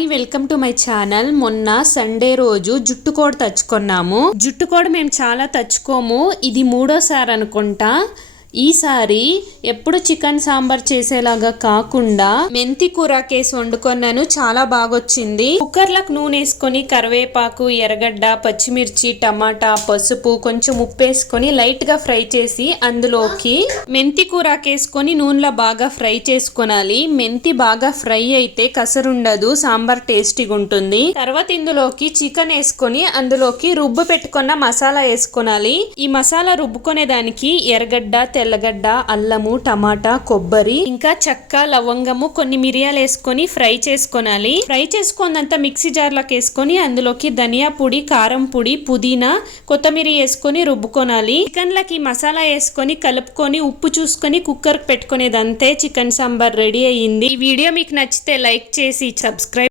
Hi welcome to my channel. మొన్న Sunday రోజు జుట్టుకోడి తెచ్చుకున్నాము. జుట్టుకోడి మేము చాలా తెచ్చుకోము, ఇది మూడోసారి అనుకుంటా. ఈసారి ఎప్పుడు చికెన్ సాంబార్ చేసేలాగా కాకుండా మెంతి కూర కేసి వండుకున్నాను. చాలా బాగొచ్చింది. కుక్కర్లకు నూనె వేసుకొని కరివేపాకు, ఎర్రగడ్డ, పచ్చిమిర్చి, టమాటా, పసుపు, కొంచెం ఉప్పు వేసుకొని లైట్ గా ఫ్రై చేసి అందులోకి మెంతి కూర వేసుకొని నూనెలో బాగా ఫ్రై చేసుకోవాలి. మెంతి బాగా ఫ్రై అయితే కసరుండదు, సాంబార్ టేస్టీగా ఉంటుంది. తర్వాత ఇందులోకి చికెన్ వేసుకొని అందులోకి రుబ్బు పెట్టుకున్న మసాలా వేసుకోవాలి. ఈ మసాలా రుబ్బుకునే దానికి ఎర్రగడ్డ, తెల్లగడ్డ, అల్లము, టమాటా, కొబ్బరి, ఇంకా చెక్క, లవంగము, కొన్ని మిరియాలు వేసుకొని ఫ్రై చేసుకోవాలి. ఫ్రై చేసుకున్నంత మిక్సీ జార్లోకి వేసుకొని అందులోకి ధనియా పొడి, కారం పొడి, పుదీనా, కొత్తిమీర వేసుకొని రుబ్బుకోవాలి. చికెన్ లకి మసాలా వేసుకొని కలుపుకొని ఉప్పు చూసుకొని కుక్కర్ పెట్టుకునేదంతే. చికెన్ సాంబార్ రెడీ అయ్యింది. ఈ వీడియో మీకు నచ్చితే లైక్ చేసి సబ్స్క్రైబ్